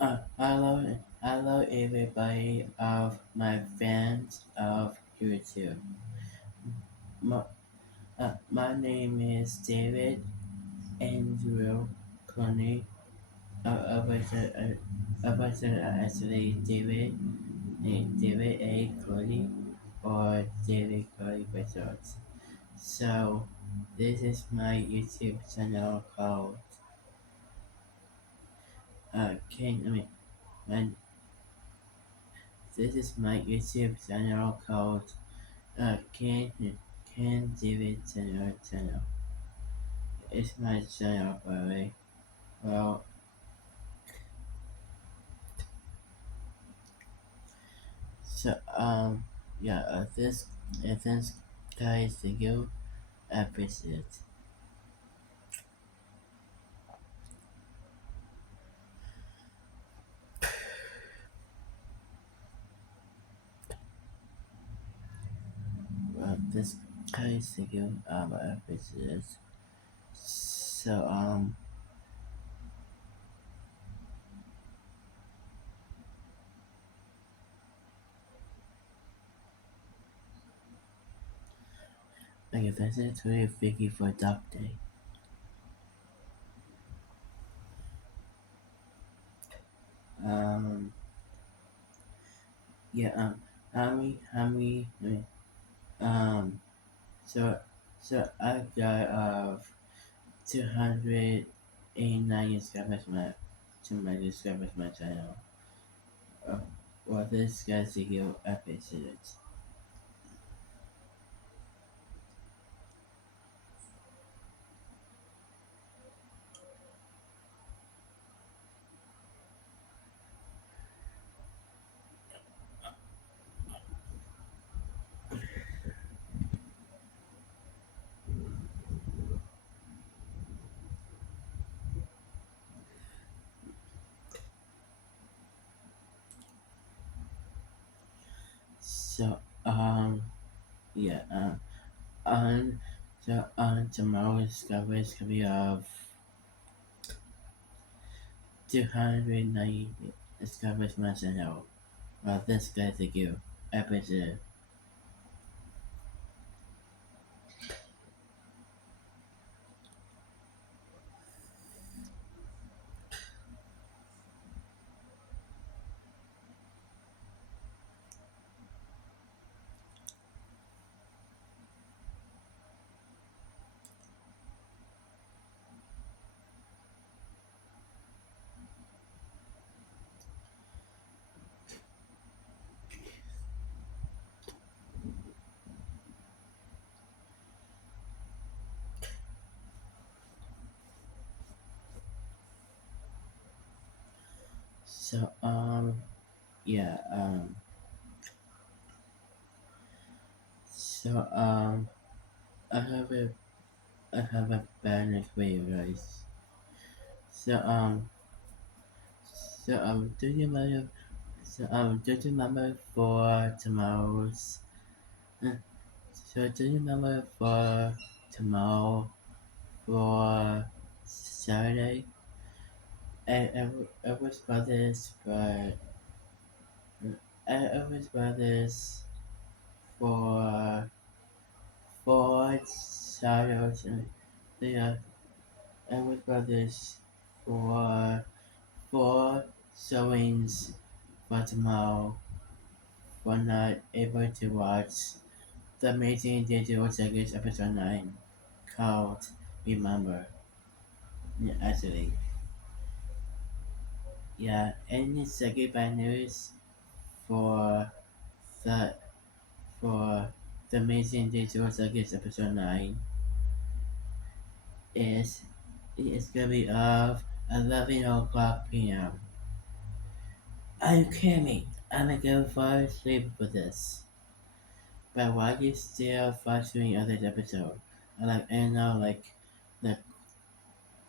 Hello everybody of my fans of YouTube. My, my name is David Andrew Clooney. Actually David A. Clooney or David Clooney by short. So this is my YouTube channel called King. My, this is my YouTube channel called Can David channel. It's my channel by the way. Well, so yeah, this guys, thank you. I appreciate it. This guys, thank you. I appreciate it. So like if that's it, really thank you for Dog Day. Um, yeah. Um, so I got 289 subscribers my subscribers my channel. Uh, well, this guy's video appreciate it. So yeah on on tomorrow's coverage could be of 290 discoveries my channel. Well, this guy's video appreciate it. So yeah so I have a I have a bad news for you guys. So do you remember do you remember for tomorrow's uh, so do you remember for tomorrow for Saturday? I was brothers but I was brothers for shadows and they are I was brothers for four showings for tomorrow for not able to watch the amazing digital series episode 9 called Remember. Yeah, actually. Yeah, any second bad news for the for the amazing digital series episode 9 is it's gonna be of 11 o'clock p.m. Are you kidding me? I'm gonna go fall asleep for this. But why are you still watching other episode? I know the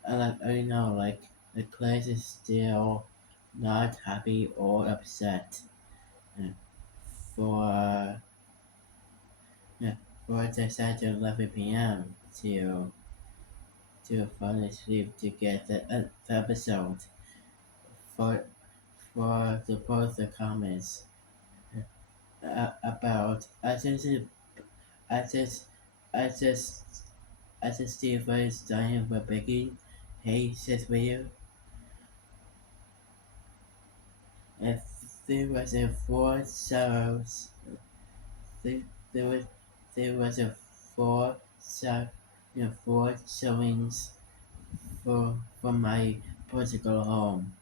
I know the class is still not happy or upset uh, for uh, for the Saturday 11 p.m. to fall asleep to get the episode for for the post the comments about I just I just I just see if I dying for begging. Hey, says video. If there was a four sorrows, there, there was there was a four so four showings for my Portugal home.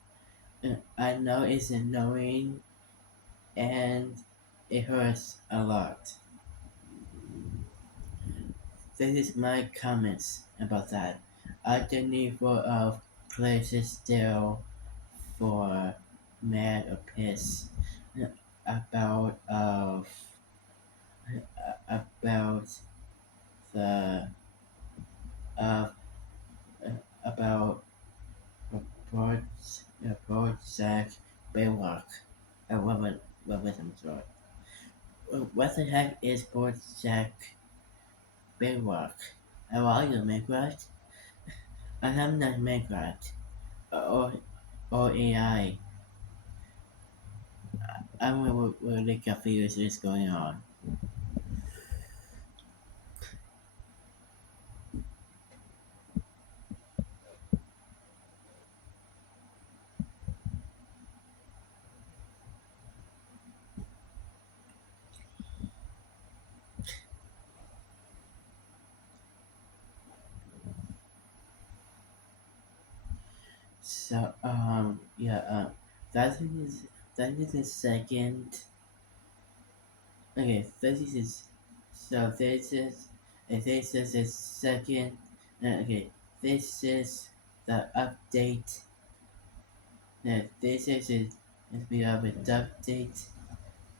I know it's annoying and it hurts a lot. This is my comments about that. I don't need for places still for mad or pissed about about the uh, about Project Baywalk. I'm sorry. What the heck is Project Baywalk? How are you, Minecraft? I am not Minecraft or or AI. I'm really confused what's going on. So yeah that is that is the second. Okay, this is the second. Okay, this is the update. This is it. We have an update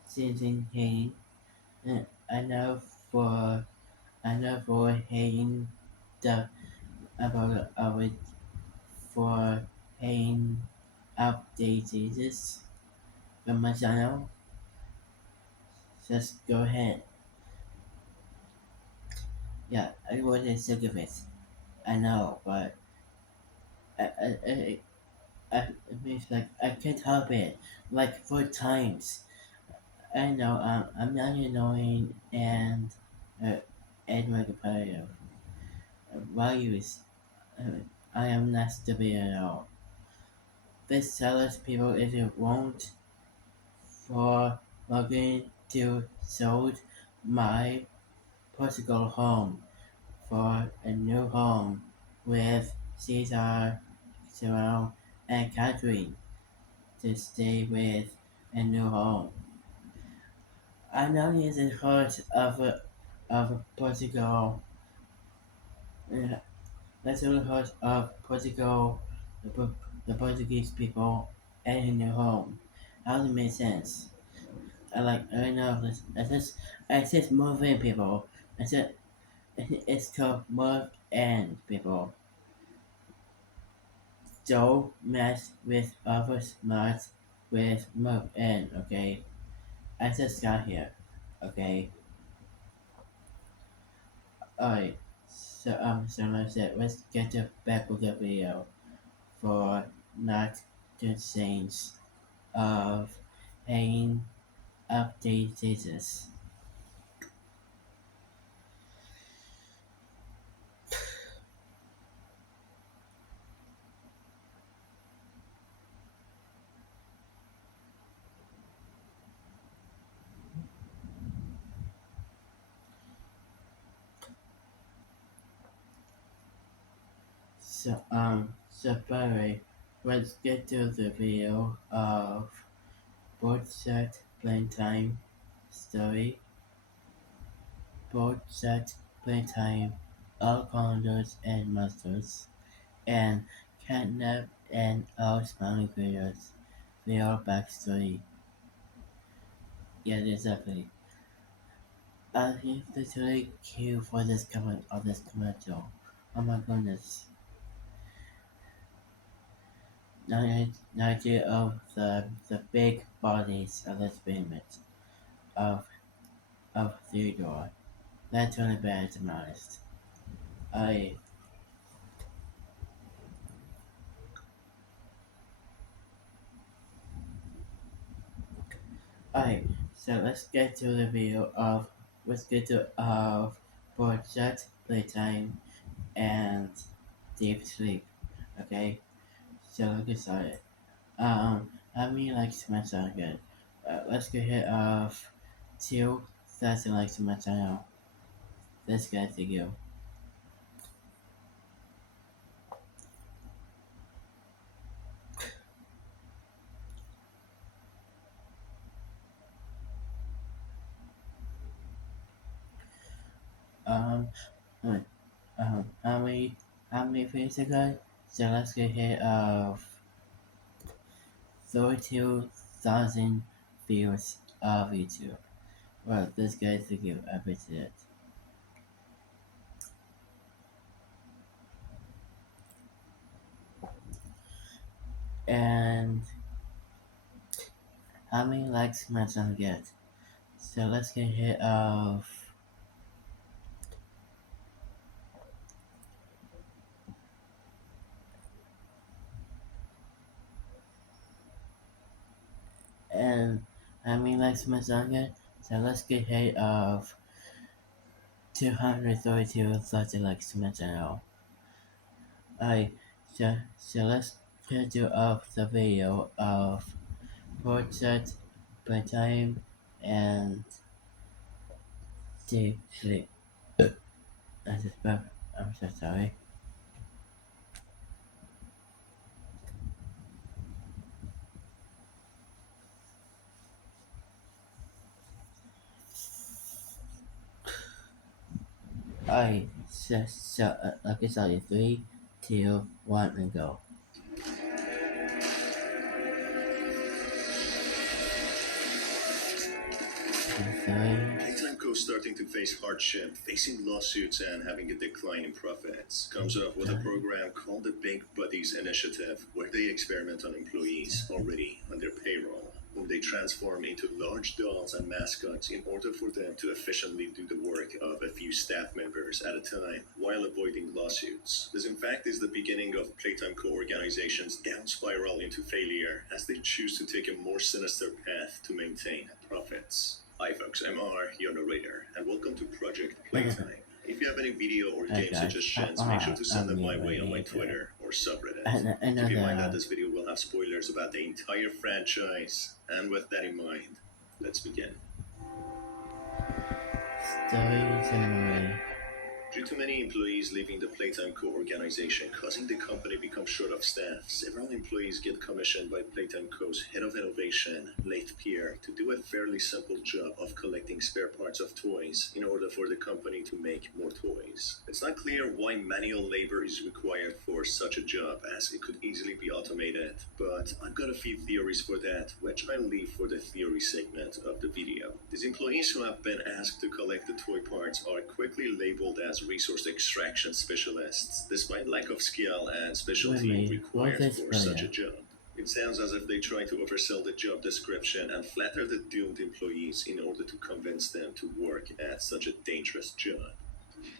season Hayne. Uh, I know for I know for Hayne the about our for Hayne updates this from my channel. Just go ahead. Yeah, I wasn't sick of it. I know, but I, I, I, it means like I can't help it. Like 4 times. I know I'm not annoying uh, and my competitive values. Uh, I am not stupid at all. This tells people if it won't for looking to sold my Portugal home for a new home with Caesar, Jerome, and Catherine to stay with a new home. I know he isn't heard of Portugal. That's only heard of Portugal, the Portuguese people, and a new home. How does it make sense? I know this. I just move in people. I said it's called move in people. Don't mess with other smarts with move in. Okay, I just got here. Okay. Alright, so like I said, let's get to back with the video for not the change of paying update Jesus. So by the way, let's get to the video of board set playtime story, board set playtime, all calendars and monsters, and catnap and all smiling creatures. Their backstory. Yeah, exactly. He's literally cute for this comment of this commercial. Oh my goodness. Idea of the big bodies of this payment of Theodore. That's really bad to be honest. I Alright, so let's get to project playtime and deep sleep. Okay, so let's get started. I mean like Smash on good. Let's go ahead of 2,000 likes to my channel. Let's get to you. Um, uh, um, how many how many views ago? So let's go ahead of 32,000 views of YouTube. Well, this guy's to give appreciate. And how many likes my son get? So let's get hit of and how many likes my son get? So let's get hit of 232,000 likes my channel. I so let's get you up the video of portrait by time and deep sleep. I just I'm so sorry. I okay, sorry, 3, 2, 1, and go. Sorry. Playtime starting to face hardship, facing lawsuits, and having a decline in profits. Comes up with a program called the Big Buddies Initiative, where they experiment on employees already on their payroll, whom they transform into large dolls and mascots in order for them to efficiently do the work of a few staff members at a time while avoiding lawsuits. This in fact is the beginning of Playtime organization's down spiral into failure as they choose to take a more sinister path to maintain profits. Hi folks, I'm R, your narrator, and welcome to Project Playtime. If you have any video or game suggestions, make sure to send them my way on my Twitter or subreddit. Keep in mind that this video will have spoilers about the entire franchise, and with that in mind, let's begin. Stories and Due to many employees leaving the Playtime organization, causing the company become short of staff, several employees get commissioned by Playtime Co.'s head of innovation, Leith Pierre, to do a fairly simple job of collecting spare parts of toys in order for the company to make more toys. It's not clear why manual labor is required for such a job, as it could easily be automated, but I've got a few theories for that, which I'll leave for the theory segment of the video. These employees who have been asked to collect the toy parts are quickly labeled as resource extraction specialists, despite lack of skill and specialty required for such a job. It sounds as if they try to oversell the job description and flatter the doomed employees in order to convince them to work at such a dangerous job.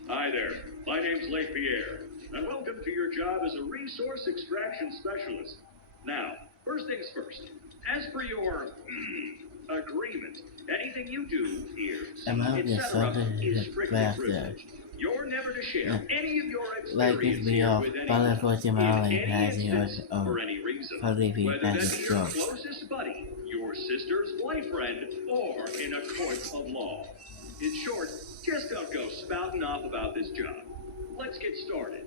Hi there, my name's Leith Pierre, and welcome to your job as a resource extraction specialist. Now, first things first, as per your agreement, anything you do here, etc., is strictly privileged. You're never to share any of your experience here with anyone in any instance for any reason, whether that be your closest buddy, your sister's boyfriend, or in a court of law. In short, just don't go spouting off about this job. Let's get started.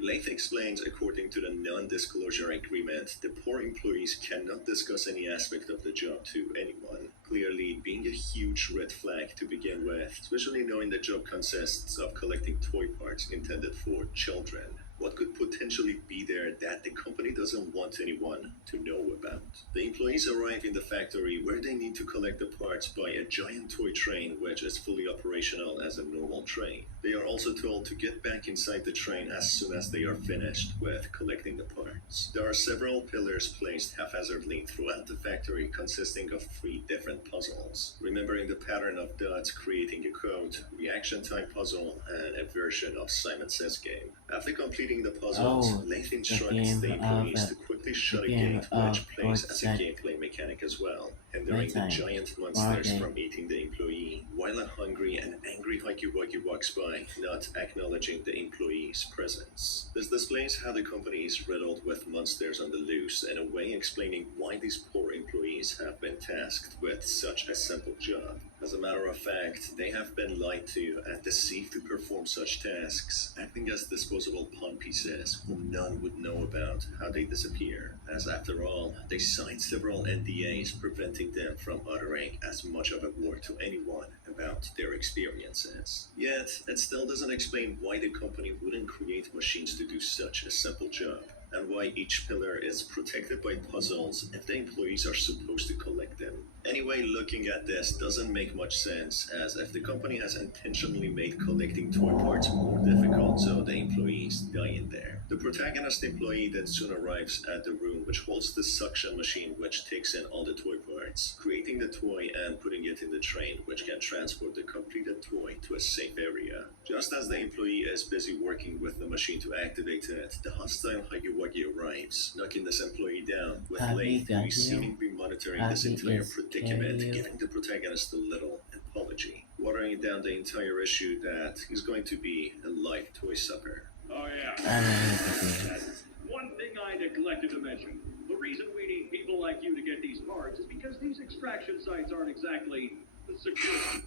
Leith explains, according to the non-disclosure agreement, the poor employees cannot discuss any aspect of the job to anyone, clearly being a huge red flag to begin with, especially knowing the job consists of collecting toy parts intended for children. What could potentially be there that the company doesn't want anyone to know about? The employees arrive in the factory where they need to collect the parts by a giant toy train which is fully operational as a normal train. They are also told to get back inside the train as soon as they are finished with collecting the parts. There are several pillars placed haphazardly throughout the factory consisting of 3 different puzzles. Remembering the pattern of dots creating a code, reaction time puzzle, and a version of Simon Says game. After completing the puzzles, Leith instructs the employees to quickly shut a gate which plays as a gameplay mechanic as well, hindering the Playtime. giant monsters Market. from eating the employee, while a hungry and angry Huggy Wuggy walks by, not acknowledging the employee's presence. This displays how the company is riddled with monsters on the loose, in a way explaining why these poor employees have been tasked with such a simple job. As a matter of fact, they have been lied to and deceived to perform such tasks, acting as disposable pawn pieces whom none would know about how they disappear, as after all, they signed several NDAs preventing them from uttering as much of a word to anyone about their experiences. Yet, it still doesn't explain why the company wouldn't create machines to do such a simple job, and why each pillar is protected by puzzles if the employees are supposed to collect them. Anyway, looking at this doesn't make much sense, as if the company has intentionally made collecting toy parts more difficult so the employees die in there. The protagonist employee then soon arrives at the room which holds the suction machine which takes in all the toy parts, creating the toy and putting it in the train which can transport the completed toy to a safe area. Just as the employee is busy working with the machine to activate it, the hostile Huggy Wuggy arrives, knocking this employee down, with Huggy Leith got you. seemingly monitoring this Huggy entire is predicament, you. giving the protagonist a little apology, watering down the entire issue that he's going to be a light toy sucker. Oh, yeah. I don't know. That's one thing I neglected to mention. The reason we need people like you to get these parts is because these extraction sites aren't exactly secure.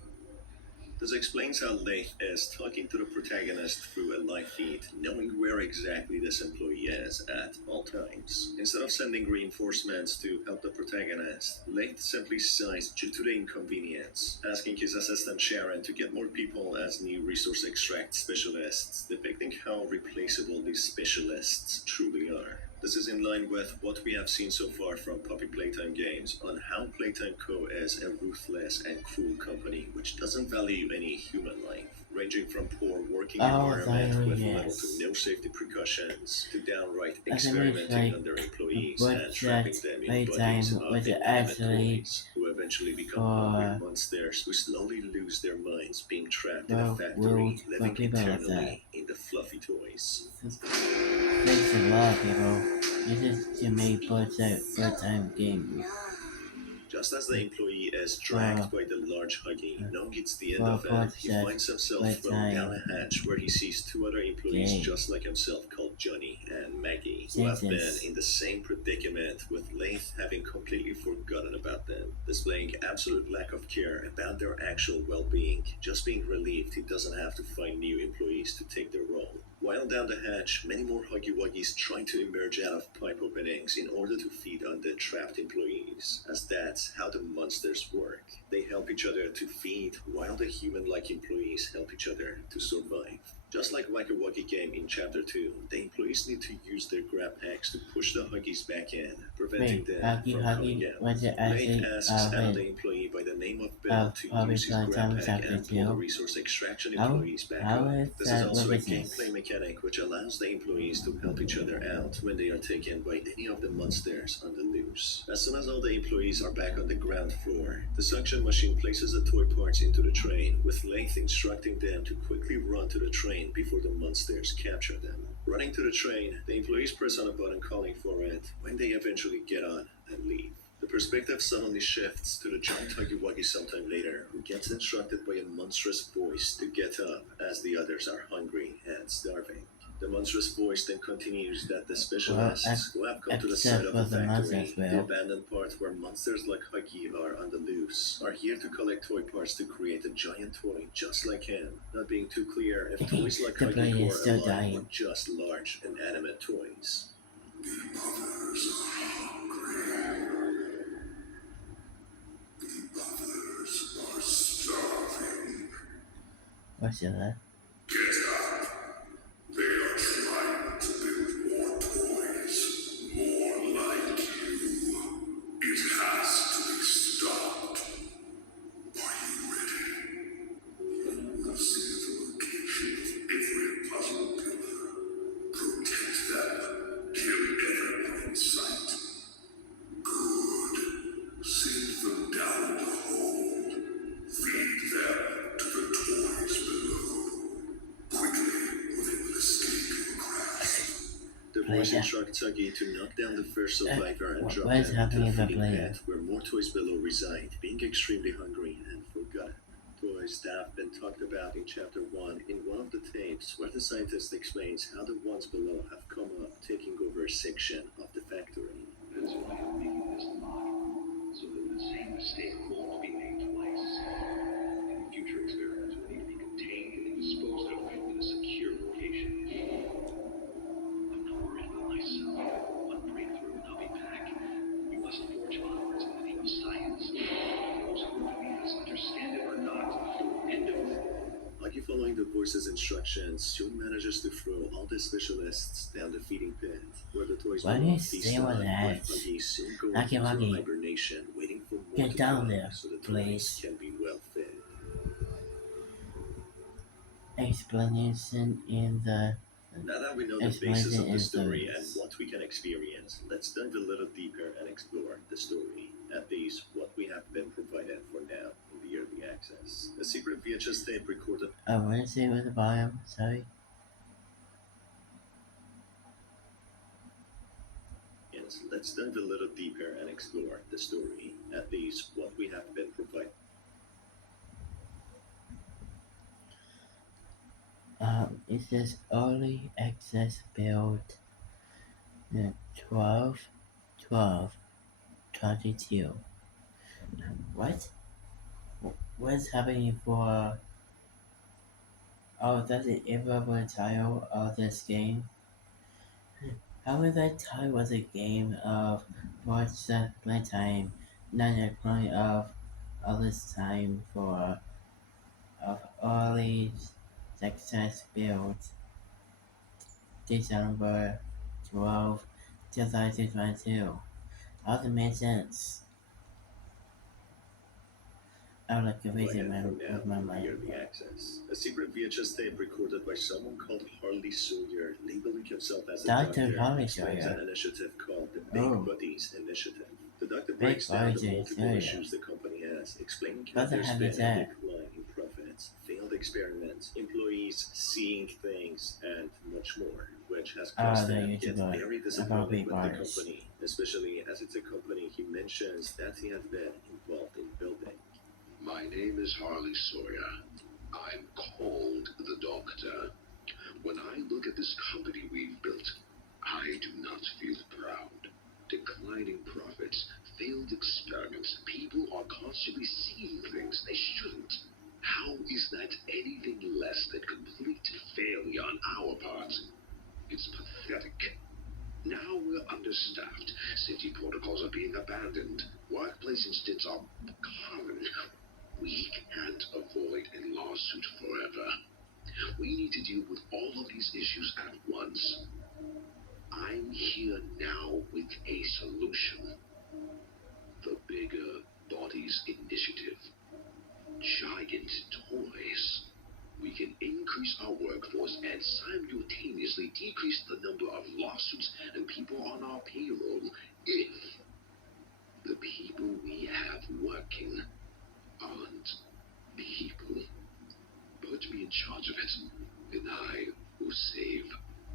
This explains how Leith is talking to the protagonist through a live feed, knowing where exactly this employee is at all times. Instead of sending reinforcements to help the protagonist, Leith simply sighs due to the inconvenience, asking his assistant Sharon to get more people as new resource extract specialists, depicting how replaceable these specialists truly are. This is in line with what we have seen so far from Puppy Playtime Games on how Playtime Co. is a ruthless and cruel company which doesn't value any human life, ranging from poor working environment with little to no safety precautions, to downright experimenting on their employees and trapping them in bodies of inanimate toys, who eventually become hungry monsters who slowly lose their minds being trapped in a factory, living eternally in the fluffy toys. Thanks a lot, people. This is to make part-time game. Just as the employee is dragged by the large Huggy, knowing it's the end of it, he finds himself thrown down a hatch where he sees two other employees just like himself called Johnny and Maggie, who have been in the same predicament, with Leith having completely forgotten about them, displaying absolute lack of care about their actual well-being, just being relieved he doesn't have to find new employees to take their role. While down the hatch, many more Huggy Wuggies try to emerge out of pipe openings in order to feed on the trapped employees, as that's how the monsters work. They help each other to feed, while the human-like employees help each other to survive. Just like Whack a Wuggy game in Chapter 2, the employees need to use their grab packs to push the Huggies back in, preventing them from coming out. Blade asks another employee by the name of Bill to use his grab pack and pull the resource extraction employees back up. This is also a gameplay mechanic which allows the employees to help each other out when they are taken by any of the monsters on the loose. As soon as all the employees are back on the ground floor, the suction machine places the toy parts into the train, with Leith instructing them to quickly run to the train before the monsters capture them. Running to the train, the employees press on a button calling for it when they eventually get on and leave. The perspective suddenly shifts to the giant Huggy Wuggy sometime later, who gets instructed by a monstrous voice to get up as the others are hungry and starving. The monstrous voice then continues that the specialists who have come to the site of the factory, the abandoned part where monsters like Huggy are on the loose, are here to collect toy parts to create a giant toy just like him. Not being too clear if toys like Huggy are alive or just large inanimate toys. What's that? They are trying to build more toys, more like you. It has to be stopped. Are you ready? We'll see the location of every puzzle pillar. Protect them. Kill everyone in sight. Good. Send them down the hold. Feed them to the toys below. Quickly, or they will escape your grasp. The voice instructs Huggy to knock down the first survivor and drop them What's into happening the if I feeding play pit, where more toys below reside, being extremely hungry and forgotten. Toys that have been talked about in Chapter 1 in one of the tapes, where the scientist explains how the ones below have come up, taking over a section of the factory. That's why I'm making this lock, so that the same mistake won't be made twice. Any future experiments will need to be contained and disposed of in a secure location. I'm not worried about myself. One breakthrough and I'll be back. We must forge onwards in the name of science. Those who believe us understand it or not. End of. Lucky, following the voice's instructions, soon manages to throw all the specialists down the feeding pit, where the toys Why do below you feast stay on, with with that? Puggy soon going Lucky into Lucky, hibernation, waiting for more get to down come there, so the toys please. can be well fed. Explanation in the Now that we know the basis explanation of the in story and the what we can experience, let's dive a little deeper and explore the story. At least what we have been provided for now in the early access. A secret VHS tape recorded. I want to say with the volume. Sorry. Yes, let's dive a little deeper and explore the story. At least what we have been provided. It says early access build 12 12 22. What? What's happening for? Oh, that's the ever title of this game. How is that title was a game of Forza playtime, not a clone of all this time for of early success build December 12, 2022. All that makes sense. I'm like confusing Provided for now with my in the mind. early access. A secret VHS tape recorded by someone called Harley Sawyer, labeling himself as a Dr. doctor, Harley explains Sawyer. an initiative called the Big Oh, Buddies Initiative. The doctor big breaks down the Harley multiple Sawyer. issues the company has, explaining how What the there's heck been is a that? decline in profits, failed experiments, employees seeing things, and much more, which has caused The him to get YouTuber very about disappointed big with the bars. company, especially as it's a company he mentions that he has been involved in building. My name is Harley Sawyer. I'm called the Doctor. When I look at this company we've built, I do not feel proud. Declining profits, failed experiments, people are constantly seeing things they shouldn't. How is that anything less than complete failure on our part? It's pathetic. Now we're understaffed. Safety protocols are being abandoned. Workplace incidents are common. We can't avoid a lawsuit forever. We need to deal with all of these issues at once. I'm here now with a solution. The Bigger Bodies Initiative. Giant toys. We can increase our workforce and simultaneously decrease the number of lawsuits and people on our payroll if the people we have working aren't people. Put me in charge of it, and I will save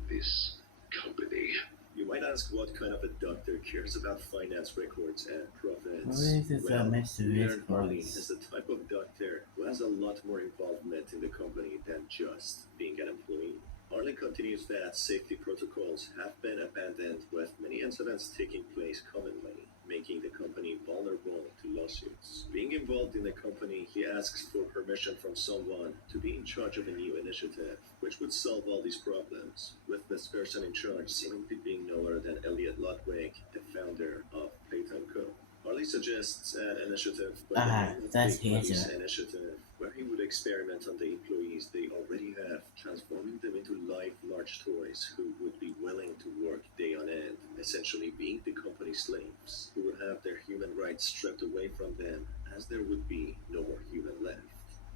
this company. You might ask what kind of a doctor cares about finance records and What profits. is this Well, Mr. we Red learned Harley Cross? is the type of doctor who has a lot more involvement in the company than just being an employee. Harley continues that safety protocols have been abandoned, with many incidents taking place commonly, making the company vulnerable to lawsuits. Being involved in the company, he asks for permission from someone to be in charge of a new initiative, which would solve all these problems, with this person in charge seemingly being no other than Elliot Ludwig, the founder of Playtime Co. Harley suggests an initiative by the name of That's Big Buddies hater. Initiative, where he would experiment on the employees they already have, transforming them into live large toys who would be willing to work day on end, essentially being the company's slaves, who would have their human rights stripped away from them, as there would be no more human left.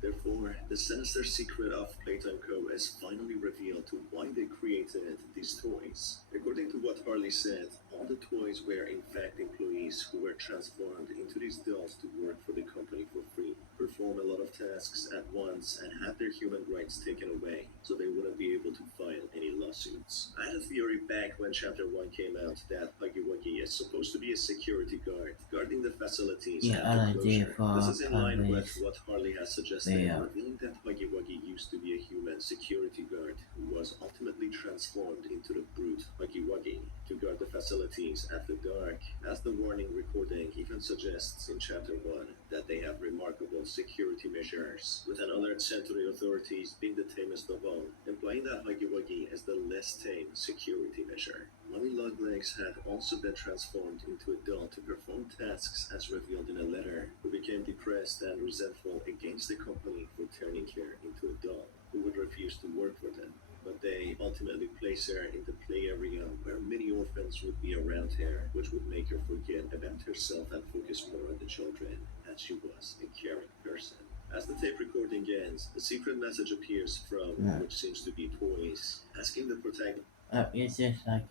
Therefore, the sinister secret of Playtime Co. is finally revealed to why they created these toys. According to what Harley said, all the toys were in fact employees who were transformed into these dolls to work for the company for free, perform a lot of tasks at once, and have their human rights taken away, so they wouldn't be able to file any lawsuits. I had a theory back when Chapter 1 came out that Huggy Wuggy is supposed to be a security guard, guarding the facilities Yeah, after an idea closure. This for is in line public with what Harley has suggested, video. revealing that Huggy Wuggy used to be a human security guard who was ultimately transformed into the brute Huggy Wuggy to guard the facilities after dark. As the warning recording even suggests in Chapter 1 that they have remarkable security measures, with an alert sent to the authorities being the tamest of all, implying that Huggy Wuggy is the less tame security measure. Mummy Longlegs had also been transformed into a doll to perform tasks as revealed in a letter, who became depressed and resentful against the company for turning her into a doll, who would refuse to work for them. But they ultimately place her in the play area where many orphans would be around her, which would make her forget about herself and focus more on the children, as she was a caring person. As the tape recording ends, a secret message appears from Yeah. which seems to be toys, asking the protagonist. It's just like,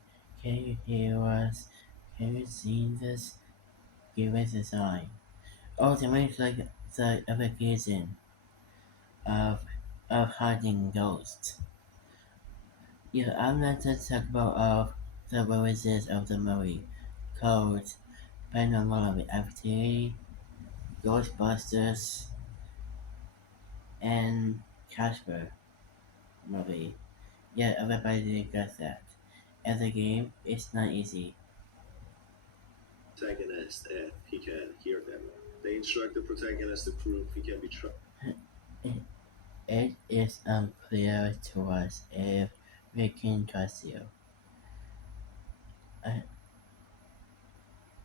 can you hear us? Can you see this? Give us a sign. Oh, to make like the application of hiding ghosts. Yeah, I'm not just talking about the releases of the movie called Paranormal Activity, Ghostbusters, and Casper movie. Yeah, everybody gets that. And the game is not easy. Protagonist if he can hear them. They instruct the protagonist to prove he can be trusted. It is unclear to us if we can trust you. Uh,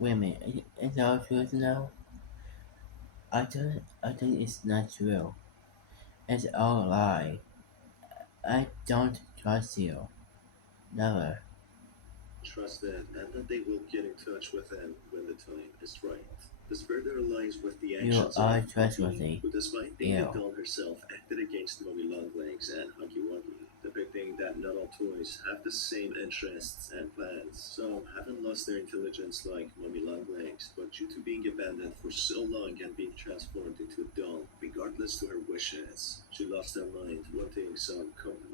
Wait a minute, is all truth now? I think it's not true. It's all a lie. I don't trust you. Never. Trusted, and that they will get in touch with them when the time is right. This further aligns with the You actions are of Huggy, trustworthy. who, despite being a Ew. doll herself, acted against Mummy Longlegs and Huggy Wuggy, depicting that not all toys have the same interests and plans. Some haven't lost their intelligence like Mummy Longlegs, but due to being abandoned for so long and being transformed into a doll, regardless to her wishes, she lost her mind, wanting some company.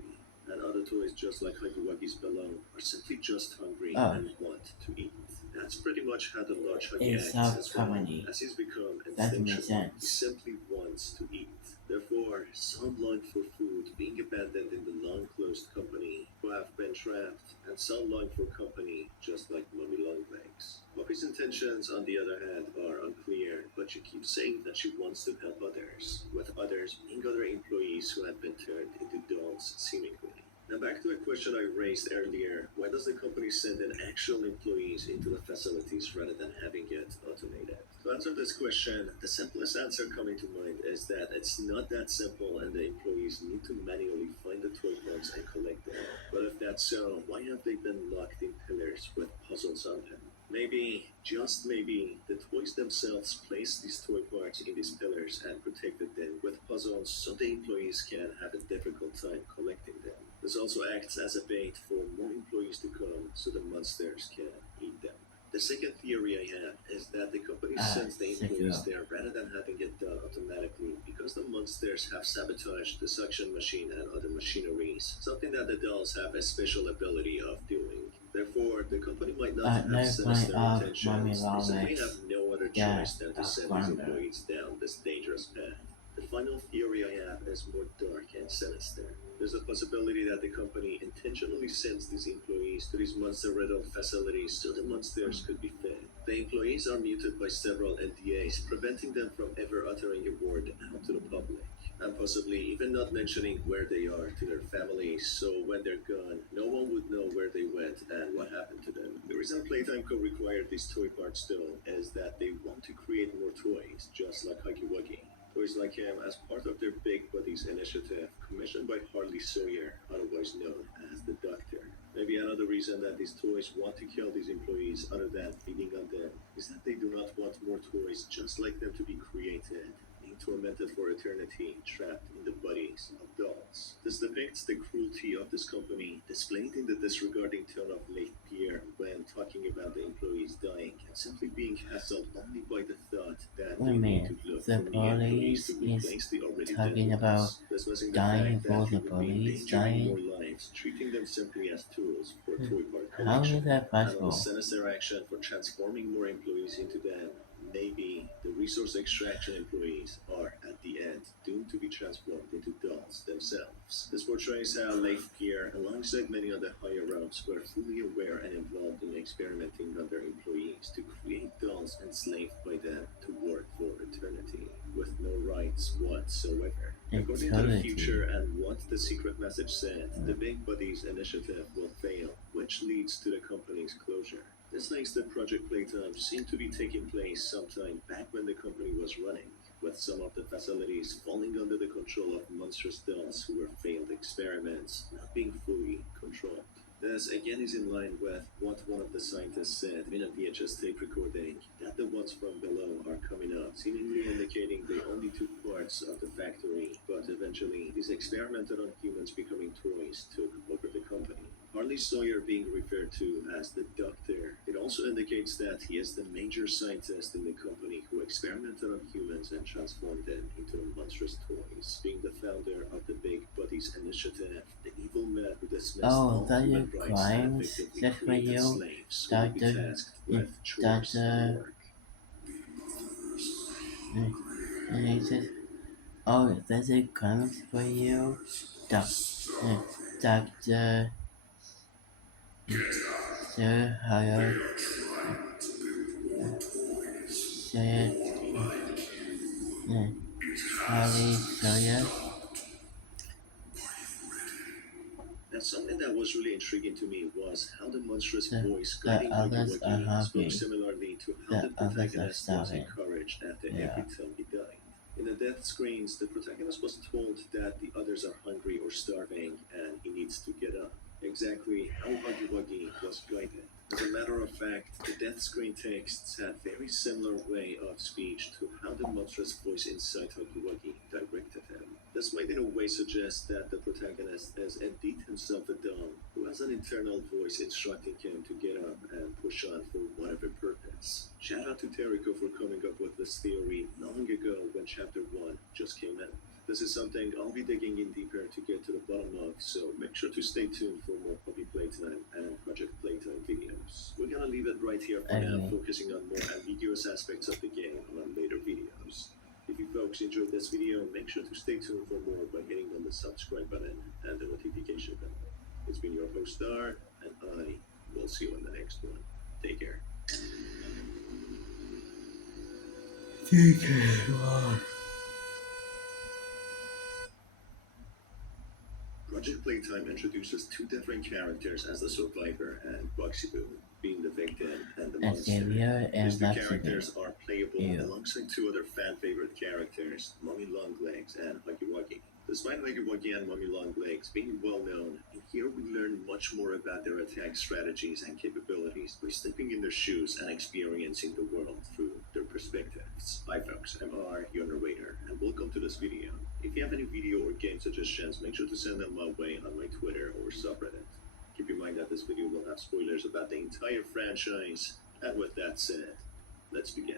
And other toys just like Huggy Wuggy's below are simply just hungry Oh, and want to eat. That's pretty much how the large Huggy it's acts of as well, comedy. as he's become Doesn't make instinctual. He sense. simply wants to eat. Therefore, some long for food, being abandoned in the long-closed company, who have been trapped, and some long for company, just like Mummy Longlegs. Poppy's intentions, on the other hand, are unclear, but she keeps saying that she wants to help others, with others being other employees who have been turned into dolls, seemingly. Now back to a question I raised earlier. Why does the company send in actual employees into the facilities rather than having it automated? To answer this question, the simplest answer coming to mind is that it's not that simple and the employees need to manually find the toy parts and collect them. But if that's so, why have they been locked in pillars with puzzles on them? Maybe, just maybe, the toys themselves placed these toy parts in these pillars and protected them with puzzles so the employees can have a difficult time collecting them. This also acts as a bait for more employees to come so the monsters can eat them. The second theory I have is that the company sends the employees there rather than having it done automatically because the monsters have sabotaged the suction machine and other machineries, something that the dolls have a special ability of doing. Therefore, the company might not have No sinister point of Mummy intentions. They simply have Longlegs. no other Yeah, choice than to of send these Flounder. employees down this dangerous path. The final theory I have is more dark and sinister. There's a possibility that the company intentionally sends these employees to these monster-riddled facilities so the monsters could be fed. The employees are muted by several NDAs, preventing them from ever uttering a word out to the public, and possibly even not mentioning where they are to their families, so when they're gone, no one would know where they went and what happened to them. The reason Playtime Co. required these toy parts though is that they want to create more toys, just like Huggy Wuggy. Toys like him as part of their Big Buddies initiative, commissioned by Harley Sawyer, otherwise known as the Doctor. Maybe another reason that these toys want to kill these employees other than feeding on them is that they do not want more toys just like them to be created, being tormented for eternity, trapped in the bodies of dolls. This depicts the cruelty of this company, displayed in the disregarding tone of Leif Pierre when talking about the employees dying and simply being hassled only by the thought that Wait they a need minute, to look the for new employees police to is replace the already dead talking about ones, dismissing the dying fact that for he the would be police endangering more dying? lives, treating viewing them simply as tools for toy part How is collection. that And on the possible? sinister action for transforming more employees into them, maybe the resource extraction employees are, at the end, doomed to be transformed into dolls themselves. This portrays how Leif Pierre, alongside many other higher ups, were fully aware and involved in experimenting on their employees to create dolls enslaved by them to work for eternity, with no rights whatsoever. According to the Eternity. future and what the secret message said, the Big Buddies initiative will fail, which leads to the company's closure. This makes the Project Playtime seem to be taking place sometime back when the company was running, with some of the facilities falling under the control of monstrous dolls who were failed experiments, not being fully controlled. This again is in line with what one of the scientists said in a VHS tape recording, that the ones from below are coming up, seemingly indicating they only took parts of the factory, but eventually these experimented on humans becoming toys took over the company. Harley Sawyer being referred to as the Doctor. It also indicates that he is the major scientist in the company who experimented on humans and transformed them into monstrous toys. Being the founder of the Big Buddies Initiative, the evil man who dismissed Oh, all that your human rights and crimes effectively just for created you, slaves who would be Doctor. tasked with chores and Doctor. work. And he says, "Oh, that's your crimes for you, Doctor." Sir, how said Harley Sawyer. Now, something that was really intriguing to me was how the monstrous voice The guiding Huggy others are Wuggy spoke hungry. similarly to how The the others are protagonist was starving. encouraged after Yeah. every time he died. In the death screens, the protagonist was told that the others are hungry or starving and he needs to get up. Exactly how Huggy Wuggy was guided. As a matter of fact, the death screen texts had very similar way of speech to how the monstrous voice inside Huggy Wuggy directed him. This might in a way suggest that the protagonist is indeed himself a doll, who has an internal voice instructing him to get up and push on for whatever purpose. Shout out to Terrico for coming up with this theory long ago when Chapter 1 just came out. This is something I'll be digging in deeper to get to the bottom of, so make sure to stay tuned for more Puppy Playtime and Project Playtime videos. We're gonna leave it right here for now, Anyway. focusing on more ambiguous aspects of the game on later videos. If you folks enjoyed this video, make sure to stay tuned for more by hitting on the subscribe button and the notification bell. It's been your host Star, and I will see you in the next one. Take care. Project Playtime introduces two different characters as the survivor and Bugsy Boo, being the victim and the monster. Xavier and These two Bugsy characters are playable Ew. alongside two other fan favorite characters, Mummy Longlegs and Huggy Wuggy. Despite Huggy Wuggy and Mummy Longlegs being well known, in here we learn much more about their attack strategies and capabilities by stepping in their shoes and experiencing the world through their perspectives. Hi folks, I'm R, your narrator, and welcome to this video. If you have any video or game suggestions, make sure to send them my way on my Twitter or subreddit. Keep in mind that this video will have spoilers about the entire franchise, and with that said, let's begin.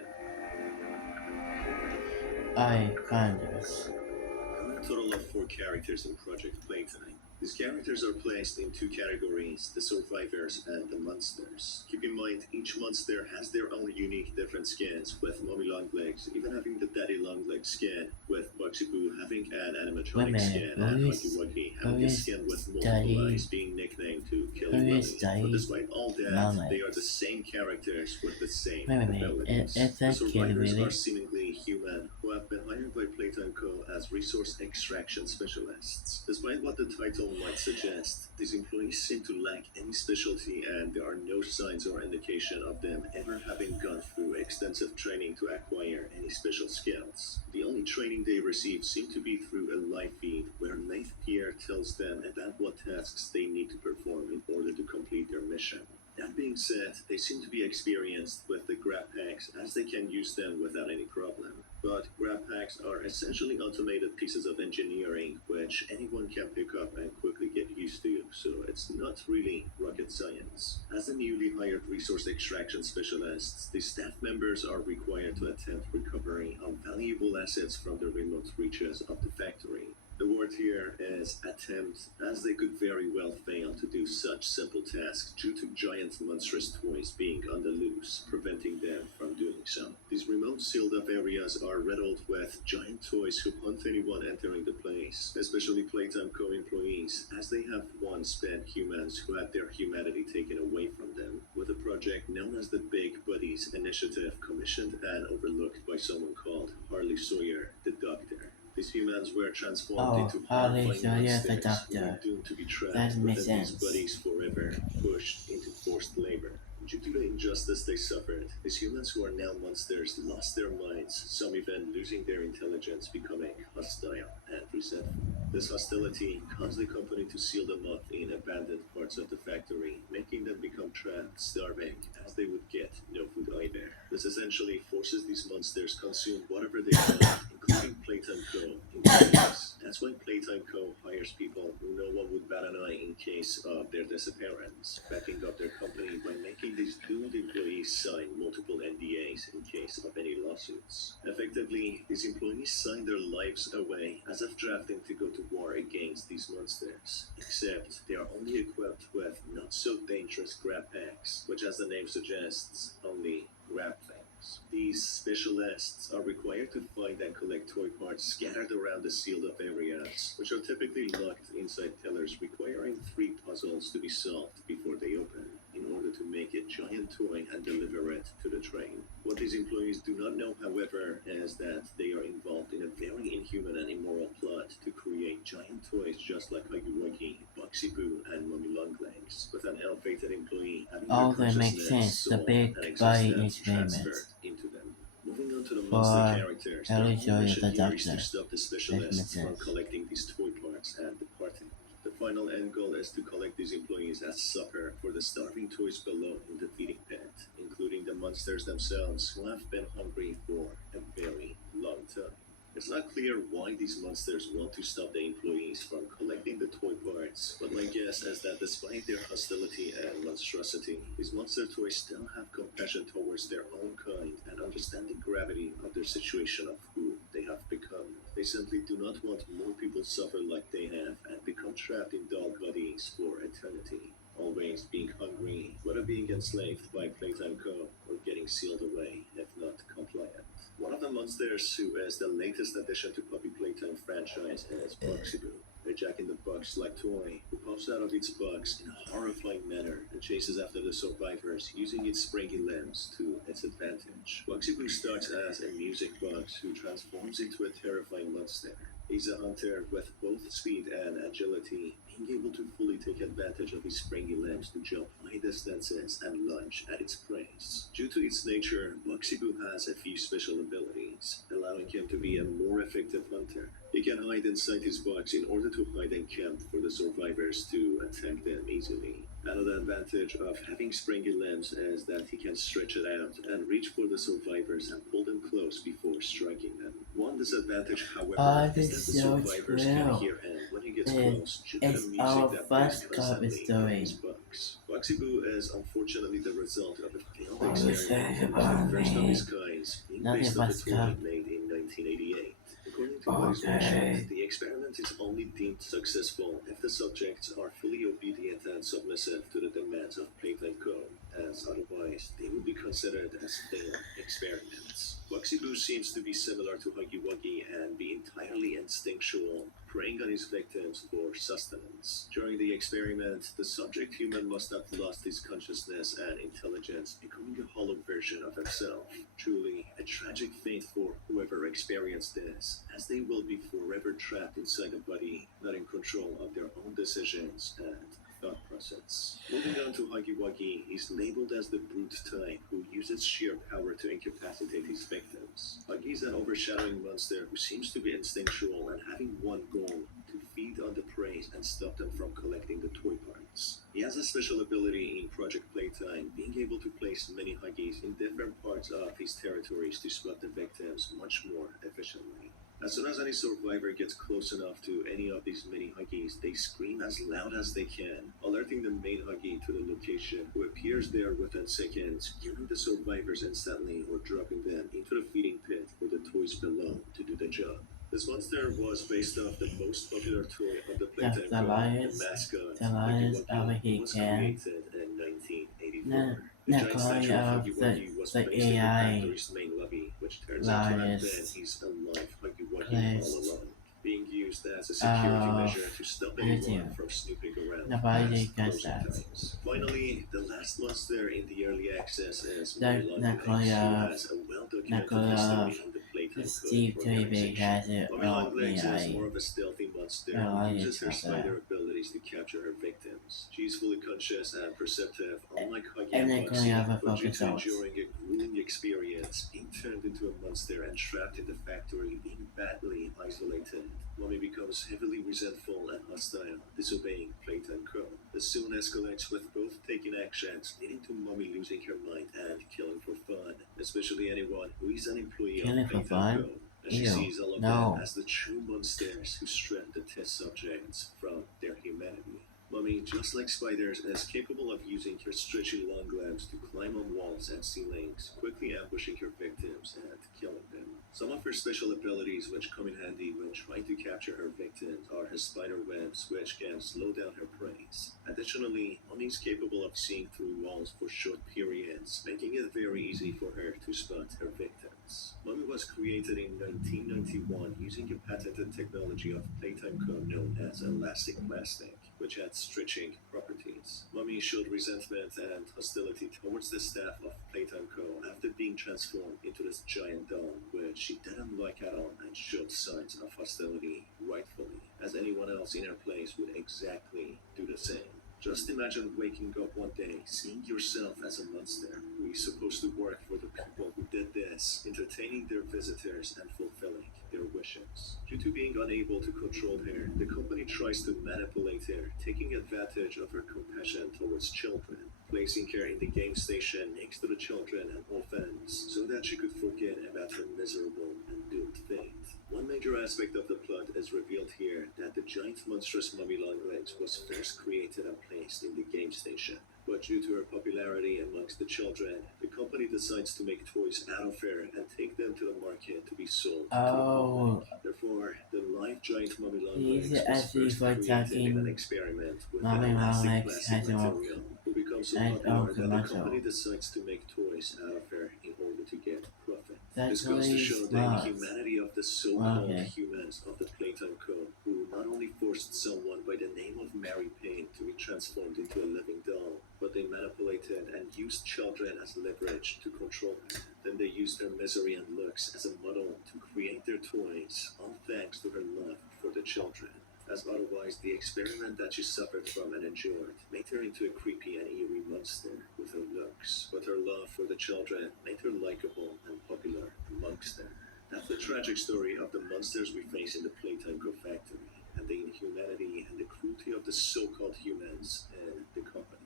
I Congress. There are a total of 4 characters in Project Playtime. These characters are placed in 2 categories, the survivors and the monsters. Keep in mind, each monster has their own unique different skins, with Mummy Longlegs even having the Daddy Longlegs skin, with Bugsy Boo having an animatronic skin, and Huggy Wuggy having a skin with multiple eyes being nicknamed to Kill Willy. But despite all that, they are the same characters with the same abilities. The survivors are seemingly human, who have been hired by Playtime Co. as resource extraction specialists. Despite what the title might suggest, these employees seem to lack any specialty, and there are no signs or indication of them ever having gone through extensive training to acquire any special skills. The only training they receive seem to be through a live feed where Leif Pierre tells them about what tasks they need to perform in order to complete their mission. That being said, they seem to be experienced with the grab packs, as they can use them without any problem. But grab packs are essentially automated pieces of engineering which anyone can pick up and quickly get used to, so it's not really rocket science. As the newly hired resource extraction specialists, the staff members are required to attempt recovery of valuable assets from the remote reaches of the factory. The word here is attempt, as they could very well fail to do such simple tasks due to giant monstrous toys being on the loose, preventing them from doing so. These remote sealed off areas are riddled with giant toys who hunt anyone entering the place, especially Playtime co-employees, as they have once been humans who had their humanity taken away from them, with a project known as the Big Buddies Initiative commissioned and overlooked by someone called Harley Sawyer, the Doctor. These humans were transformed Oh, into Harley, horrifying so you're the monsters who were doctor. doomed to be trapped That makes within these sense. bodies forever, pushed into forced labor. Due to the injustice they suffered, these humans who are now monsters lost their minds, some even losing their intelligence, becoming hostile and resentful. This hostility caused the company to seal them up in abandoned parts of the factory, making them become trapped, starving, as they would get no food either. This essentially forces these monsters consume whatever they want, including Playtime Co. employees. That's why Playtime Co. hires people who no one would bat an eye in case of their disappearance, backing up their company by making these doomed employees sign multiple NDAs in case of any lawsuits. Effectively, these employees sign their lives away as if drafting to go to war against these monsters, except they are only equipped with not so dangerous grab packs, which as the name suggests, only grab things. These specialists are required to find and collect toy parts scattered around the sealed up areas, which are typically locked inside tellers requiring 3 puzzles to be solved before they open, in order to make a giant toy and deliver it to the train. What these employees do not know, however, is that they are involved in a very inhuman and immoral plot to create giant toys just like Huggy Wuggy, Boxy Boo, and Mummy Longlegs, with an ill-fated employee having their All that makes consciousness, sense. The soul, big and body existence is transferred famous into them. Moving on to the monster for characters, their Harley, whole so you're mission the here is to doctor. stop the That makes specialists from sense. collecting these toy parts and departing. The final end goal is to collect these employees as supper for the starving toys below in the feeding pit, including the monsters themselves who have been hungry for a very long time. It's not clear why these monsters want to stop the employees from collecting the toy parts, but my guess is that despite their hostility and monstrosity, these monster toys still have compassion towards their own kind and understand the gravity of their situation of who they have become. They simply do not want more people suffer like they have and become trapped in dull bodies for eternity, always being hungry, whether being enslaved by Playtime Co. or getting sealed away if not compliant. One of the monsters who is the latest addition to Puppy Playtime franchise is Bugsy-Boo, a Jack-in-the-Box-like toy who pops out of its box in a horrifying manner and chases after the survivors using its springy limbs to its advantage. Bugsy-Boo starts as a music box who transforms into a terrifying monster. He's a hunter with both speed and agility, being able to fully take advantage of his springy limbs to jump high distances and lunge at its prey. Due to its nature, Bugsy-Boo has a few special abilities, allowing him to be a more effective hunter. He can hide inside his box in order to hide and camp for the survivors to attack them easily. Another advantage of having springy limbs is that he can stretch it out and reach for the survivors and pull them close before striking them. One disadvantage, however, Oh, is that this the is so survivors can true. hear him when he gets It, close due to the it's music our that plays first cover constantly in his story. box. Bugsy-Boo is unfortunately the result of a failed What was experiment, that which is the about first of me? its kind, being Nothing based on the was toy come. made in 1988. According to what is mentioned, Okay. the experiment is only deemed successful if the subjects are fully obedient and submissive to the demands of Playtime Co., as otherwise they would be considered as failed experiments. Bugsy-Boo seems to be similar to Huggy Wuggy and be entirely instinctual, preying on his victims for sustenance. During the experiment, the subject human must have lost his consciousness and intelligence, becoming a hollow version of himself. Truly, a tragic fate for whoever experienced this, as they will be forever trapped inside a body, not in control of their own decisions and thought process. Moving on to Huggy Wuggy, he's labeled as the brute type who uses sheer power to incapacitate his victims. Huggy is an overshadowing monster who seems to be instinctual and having one goal: to feed on the prey and stop them from collecting the toy parts. He has a special ability in Project Playtime, being able to place many Huggies in different parts of his territories to spot the victims much more efficiently. As soon as any survivor gets close enough to any of these mini Huggies, they scream as loud as they can, alerting the main Huggy to the location, who appears there within seconds, killing the survivors instantly or dropping them into the feeding pit for the toys below to do the job. This monster was based off the most popular toy of the The, Playtime the Co., the lions, mascot, the Huggy lions of Wuggy, who he was can, created in the 1984. The giant Nikolai statue of of Huggy Wuggy was the placed in the AI factory's main lobby, which turns out to have been lions his alive Huggy Wuggy all placed along, being used as a security of measure to stop anyone YouTube. from snooping around Nobody past gets closing that. times. Finally, the last monster in the early access is Mommy The Longlegs, who has a well-documented Nikolai history in the the Playtime Co. Steve TV organization. has it Mommy all Longlegs is AI more of a stealthy monster who uses reliance her of that. spider abilities to capture her victims. She's fully conscious and perceptive, unlike Huggy And and Nikolai Bugsy, have a but due focus to out. enduring a grueling experience, being turned into a monster and trapped in the factory, being badly isolated, Mommy becomes heavily resentful and hostile, disobeying Playtime Co. This soon escalates with both taking actions, leading to Mommy losing her mind and killing for fun, especially anyone who is an employee of Killing for Playtime fun? Co., as she Ew. sees all of them No. as the true monsters who strip the test subjects from their humanity. Mummy, just like spiders, is capable of using her stretchy long legs to climb on walls and ceilings, quickly ambushing her victims and killing them. Some of her special abilities which come in handy when trying to capture her victims are her spider webs, which can slow down her prey. Additionally, Mummy is capable of seeing through walls for short periods, making it very easy for her to spot her victims. Mummy was created in 1991 using a patented technology of Playtime Co. known as elastic plastic, which had stretching properties. Mummy showed resentment and hostility towards the staff of Playtime Co. after being transformed into this giant doll, which she didn't like at all and showed signs of hostility, rightfully, as anyone else in her place would exactly do the same. Just imagine waking up one day, seeing yourself as a monster who is supposed to work for the people who did this, entertaining their visitors and fulfilling their wishes. Due to being unable to control her, the company tries to manipulate her, taking advantage of her compassion towards children, placing her in the game station next to the children and orphans, so that she could forget about her miserable and doomed fate. One major aspect of the plot is revealed here, that the giant monstrous Mummy Longlegs was first created and placed in the game station. But due to her popularity amongst the children, the company decides to make toys out of her and take them to the market to be sold to the Oh, public. Therefore, the live giant Mummy he's Longlegs was actually first for created in an talking. experiment with an Mommy elastic Longlegs plastic has a material, who becomes so nice own popular that the company commercial. decides to make toys out of her in order to get profit. That's This goes to really show the smart. inhumanity of the so-called Okay. humans of the Playtime Co., who not only forced someone by the name of Mary Payne to be transformed into a living doll, but they manipulated and used children as leverage to control her. Then they used her misery and looks as a model to create their toys, all thanks to her love for the children. As otherwise, the experiment that she suffered from and endured made her into a creepy and eerie monster with her looks, but her love for the children made her likable and popular amongst them. That's the tragic story of the monsters we face in the Playtime Co factory, and the inhumanity and the cruelty of the so-called humans in the company.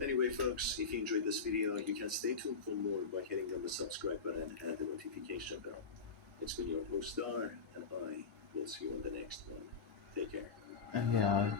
Anyway, folks, if you enjoyed this video, you can stay tuned for more by hitting on the subscribe button and the notification bell. It's been your host Star, and I will see you on the next one. Take care. Okay.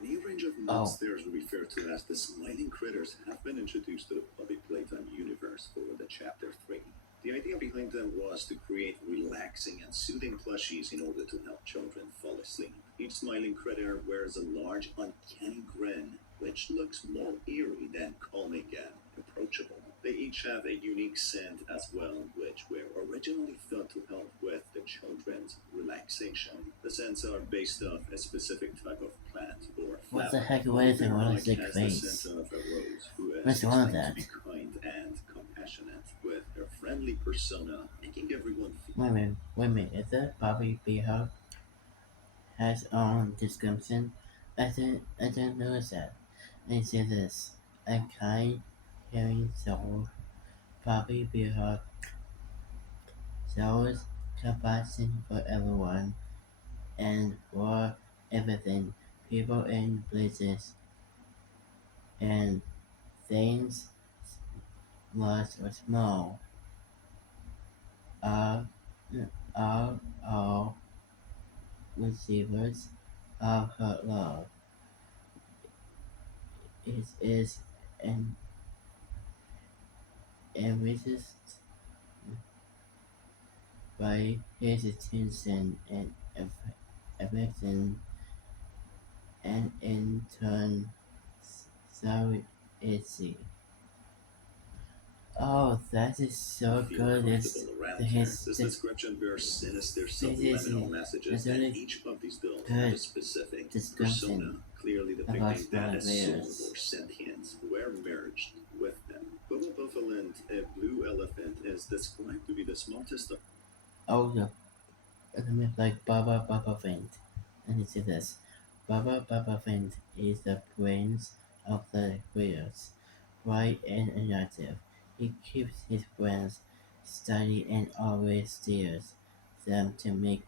A new range of Oh. monsters referred to as the Smiling Critters have been introduced to the public Playtime universe for the Chapter 3. The idea behind them was to create relaxing and soothing plushies in order to help children fall asleep. Each smiling critter wears a large, uncanny grin, which looks more eerie than calming and approachable. They each have a unique scent as well, which were originally thought to help with the children's relaxation. The scents are based off a specific type of plant or flower. What the heck is it? What is Like sick has the face? scent of a rose, who is What's wrong with designed to that? be kind and compassionate, with her friendly persona making everyone feel. Wait a minute. Is that Bobby Beehawk has own description? I didn't notice that. And it says this: a kind, caring soul. Bobby Beehawk shows compassion for everyone and for everything, people and places and things. large or small, are, are all receivers of her love. It is en- enriched by his attention and affection, and in turn, so is she. Oh, that is so Feel good. comfortable The around her. his This the, description bears sinister this is subliminal messages, not and only each of these dolls have a good specific persona, description clearly about depicting that smaller a soul bears. or sentience were merged with them. Bubba Buffalo, a blue elephant, is described to be the smartest of Oh, the element like Baba Vint. And you see this. Baba Vint is the brains of the creatures, bright and energetic. He keeps his brains steady and always steers them to make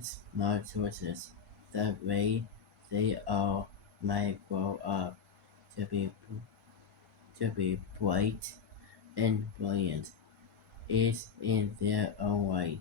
smart choices. That way they all might grow up to be bright and brilliant, each in their own right.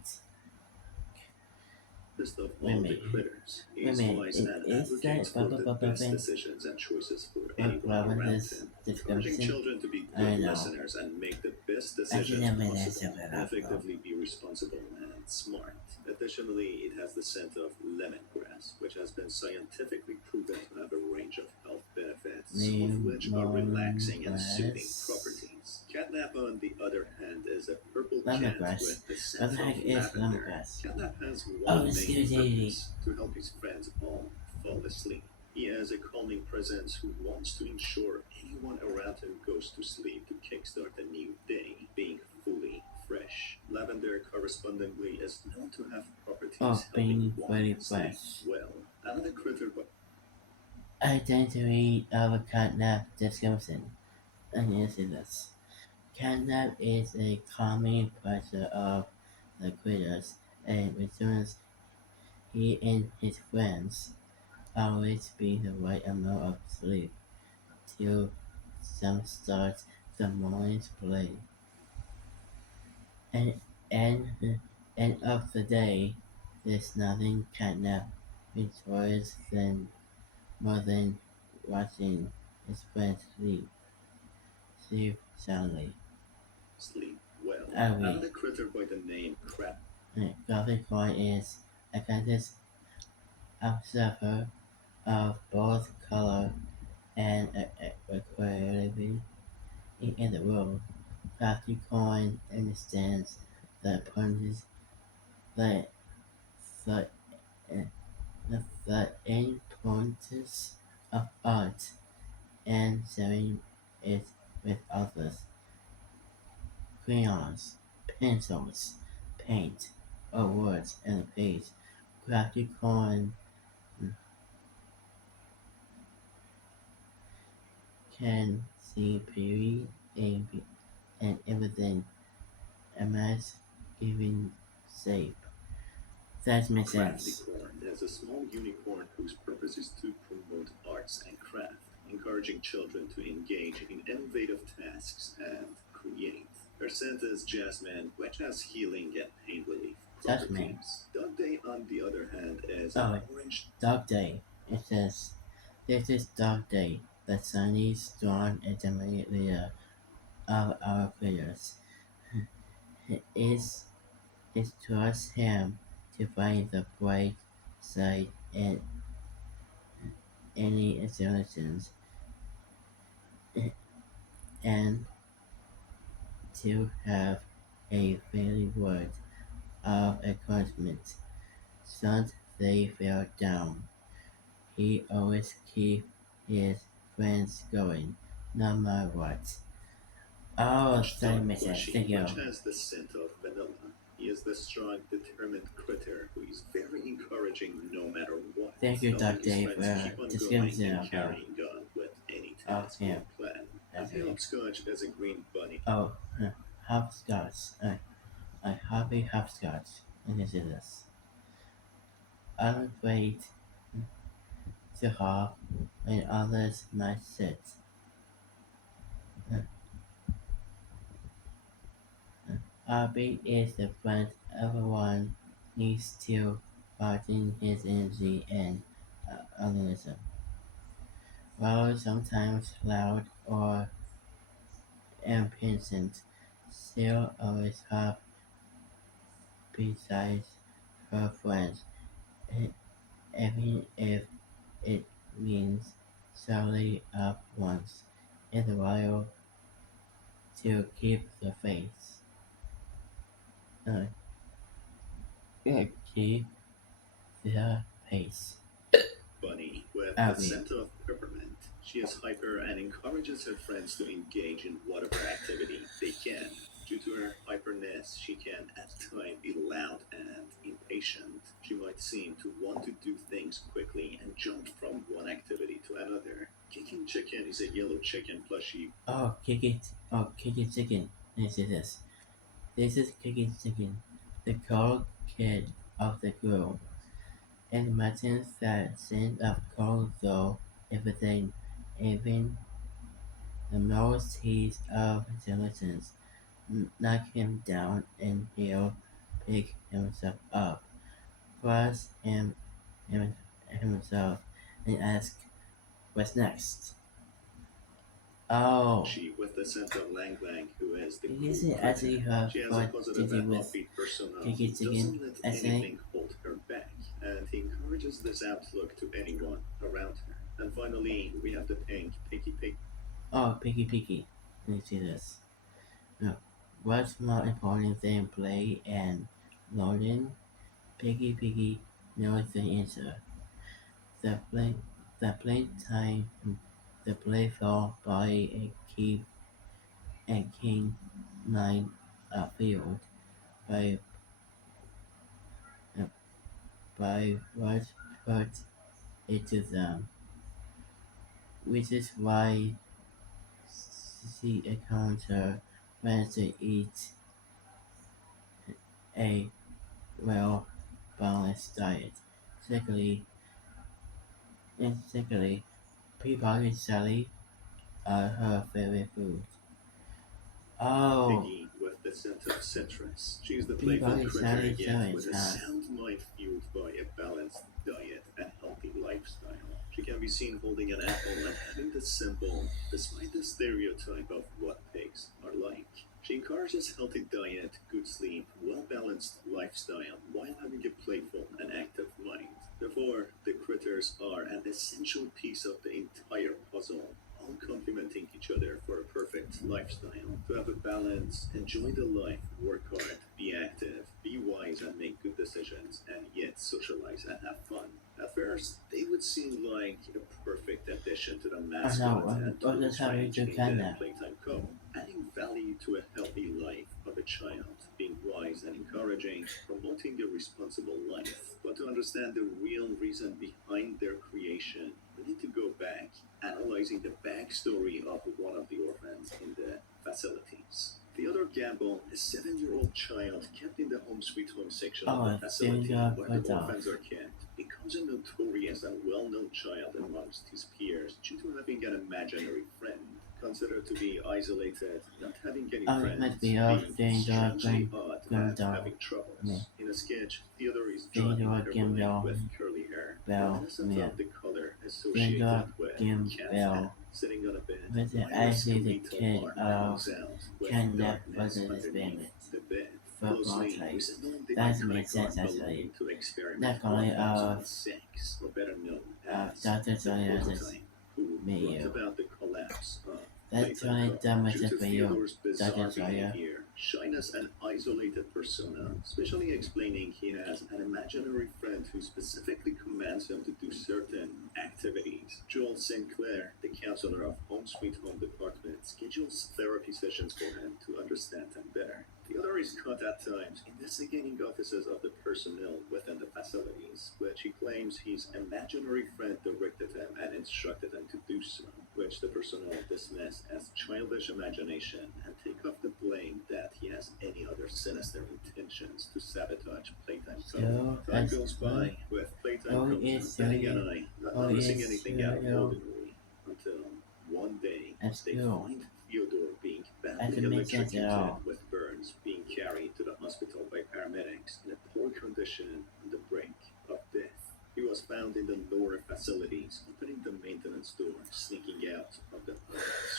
of Wait a all the minute. critters. He Wait a is minute. wise and Is advocates that for the Baba best Vint? decisions and choices for What anyone around this him, encouraging description? children to be I good don't know. listeners and make the best I think decisions I made that possible, stuff that and up though. effectively be responsible and smart. Additionally, it has the scent of lemongrass, which has been scientifically proven to have a range of health benefits, some of which are relaxing and soothing Lemongrass. properties. Catnap, on the other hand, is a purple cat Lemongrass. with the What scent the of heck is lavender. lemongrass? Catnap has Oh, one the main Scooby. purpose: to help his friends all fall asleep. He has a calming presence who wants to ensure anyone around him goes to sleep to kickstart a new day, being fully fresh. Lavender, correspondingly, is known to have Oh, properties helping being one very sleep fresh. well. Another critter, but I tend to read of a catnap description, and you see this. Catnap is a calming pressure of the critters, and returns he and his friends always be the right amount of sleep till some starts the morning's play. And and end of the day, there's nothing catnap enjoys than more than watching his friends sleep soundly. sleep well. I read. Another critter by the name crab Graphic Point is a conscious observer of both color and equality in the world. Capricorn understands the importance the the, the importance of art and sharing it with others. Crayons, pencils, paint, or words on a page. Capricorn can see beauty and everything imagine giving shape. That makes sense. Crafticorn is a small unicorn whose purpose is to promote arts and craft, encouraging children to engage in innovative tasks and create. Her scent is jasmine, which has healing and pain relief Jasmine. properties. Dog Day, on the other hand, is Oh, an orange Dog Day. It says, this is Dog Day, the sunny, strong, and dominant leader of our players. It's, it trusts him to find the bright side in any situations and to have a friendly word of encouragement. Should they fell down, he always keeps his friends going, no matter what. Oh, that dog makes sense. bushy, Thank you. which has the scent of vanilla. He is the strong, determined critter who is very encouraging no matter what, Thank you, helping Dr. his Dave, friends for keep on going description and of carrying on with any task him. or plan. And That's the it. hopscotch is a green bunny. Oh, hopscotch. I hobby hopscotch. And this is this. I'm afraid to hop when others might sit. Big is the friend everyone needs to harden his energy and organism. While sometimes loud or impatient, she'll always have besides her friends, e- even if it means shutting up once in a while to keep the faith. Uh, keep the pace. Bunny, with the Abby. scent of peppermint, she is hyper and encourages her friends to engage in whatever activity they can. Due to her hyperness, she can at times be loud and impatient. She might seem to want to do things quickly and jump from one activity to another. Kicking Chicken is a yellow chicken plushie. Oh, kick it. Oh, kick it chicken. This is this. This is Kicking Chicken, the cool kid of the group, and imagines that scent of coal though everything, even the most heat of intelligence, knock him down and he'll pick himself up, brush him himself, and ask, what's next? Oh, She, with the scent of Lang Lang, who is the is cool it actually critter. her She has a what positive did you and with upbeat persona Kicking who Chicken doesn't let essay? anything hold her back, and he encourages this outlook to anyone around her. And finally, we have the pink Pinky Pig. Oh, Piggy. Let me see this. No. What's more important than play and learning? Piggy knows the answer. The play, the playtime, the playful body and king mind are filled by uh, by what put into them, which is why she encounter when to eat a well balanced diet. Secondly, Peabody jelly are her favorite food. Oh, Piggy, with the scent of citrus. She's the playful Peabody critter, jelly yet jelly with a time. sound mind fueled by a balanced diet and healthy lifestyle. She can be seen holding an apple and having the simple, despite the stereotype of what pigs are like. She encourages healthy diet, good sleep, well-balanced lifestyle, while having a playful and active mind. Therefore, the critters are an essential piece of the entire puzzle, all complementing each other for a perfect lifestyle. To have a balance, enjoy the life, work hard, be active, be wise, and make good decisions, and yet socialize and have fun. At first, they would seem like a perfect addition to the Oh mascot no, and what tools does have range to in the Canada? Playtime Co., adding value to a healthy life of a child, being wise and encouraging, promoting a responsible life. But to understand the real reason behind their creation, we need to go back, analyzing the backstory of one of the orphans in the facilities. Theodore Gamble, a 7-year-old child kept in the Home Sweet Home section of the Oh, facility finger where the cut off. orphans are kept, becomes a notorious and well-known child amongst his peers due to having an imaginary friend. Considered to be isolated, not having any Oh, it might friends, be off being Theodore strangely odd and Grimdall. having I mean, troubles. In a sketch, Theodore is drawn Theodore invariably Gimble with curly hair, Bell, reminiscent man. of the color associated Theodore with Gimble caftan, sitting on a bed was while a actually the skeletal kid arm of hangs out with Kidnap for darkness the underneath disbanded the bed. football Closely type. resembling the That makes iconic sense art actually. belonging to the experiment Not only 1006, or better known as Dr. the Joyce's prototype, who brought Mayo. about the collapse of That's Playtime only Co. that much Due to of video. Theodore's Dr. bizarre Joya. behavior, shyness, and isolated persona, especially explaining he has an imaginary friend who specifically commands him to do certain activities. Joel Sinclair, the counselor of Home Sweet Home Department, schedules therapy sessions for him to understand him better. Theodore is caught at times investigating offices of the personnel within the facilities, which he claims his imaginary friend directed him and instructed him to do so, which the personnel dismiss as childish imagination and take off the blame that he has any other sinister intentions to sabotage Playtime Co. So, Time as goes by, with Playtime oh Co. is batting an eye, not oh noticing is anything out of the serial ordinary, until one day at they school. find Fyodor being That badly doesn't make sense at electrocuted, all. with burns being carried found in the lower facilities, opening the maintenance door, sneaking out of the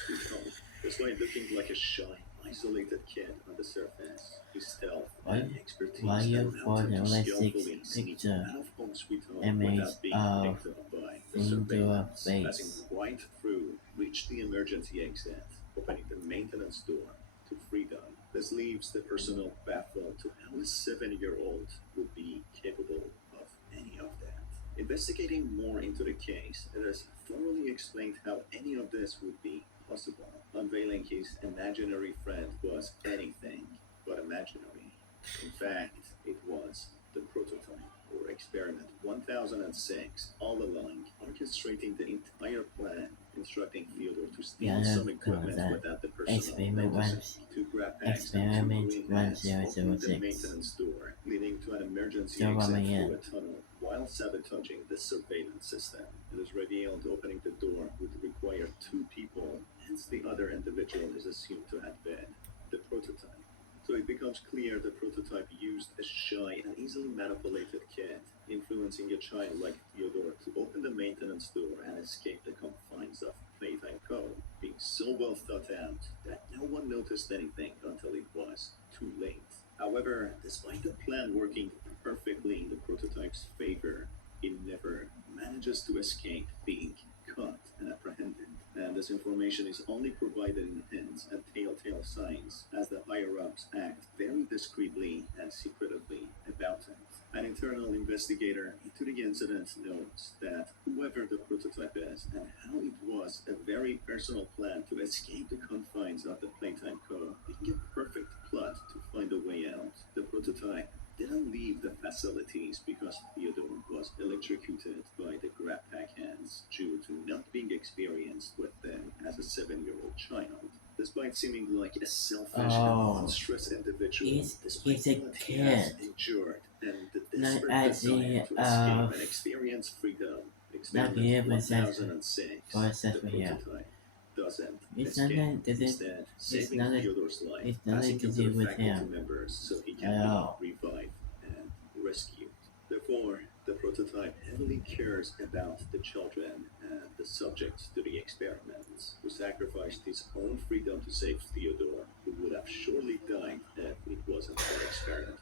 sweet home. Despite looking like a shy, isolated kid on the surface, his stealth and Why, why expertise you allowed for him the to realistic skillfully sneak picture out of home sweet home image without being of picked up by the Finger surveillance, passing face? right through, reached the emergency exit, opening the maintenance door to freedom. This leaves the personnel baffled to how a 7-year-old would be capable of any of that. Investigating more into the case, it is thoroughly explained how any of this would be possible. Unveiling his imaginary friend was anything but imaginary. In fact, it was the prototype, or experiment 1006, all along, orchestrating the entire plan, instructing Theodore to steal Yeah, some kind of equipment that. without the personnel Experiment noticing, one, two grab packs and two experiment green one hands, zero zero opening the six. maintenance door, leading to an emergency Don't run exit me through in. a tunnel, while sabotaging the surveillance system. It is revealed opening the door would require two people, hence the other individual is assumed to have been the prototype. So it becomes clear the prototype used a shy and easily manipulated kid, influencing a child like Theodore to open the maintenance door and escape the confines of Playtime Co., being so well thought out that no one noticed anything until it was too late. However, despite the plan working perfectly in the prototype's favor, it never manages to escape being caught and apprehended. And this information is only provided in hints and telltale signs, as the higher-ups act very discreetly and secretively about it. An internal investigator into the incident notes that whoever the prototype is and how it was a very personal plan to escape the confines of the Playtime Co., being a perfect plot to find a way out. The prototype didn't leave the facilities because Theodore was electrocuted by the grab pack hands due to not being experienced with them as a 7-year-old child. Despite seeming like a selfish and Oh, monstrous individual, despite he's a what he has kid. endured and the Not desperate as desire in to escape and experience freedom, not experiment be able to for 1006, the assessment here. prototype doesn't It's escape. nothing to do. Instead, It's saving nothing. Theodore's life, It's nothing passing to him to do the with faculty him members so he can at be all. revived and rescued. Therefore, the prototype heavily cares about the children and the subjects to the experiments, who sacrificed his own freedom to save Theodore, who would have surely died if it wasn't for experiment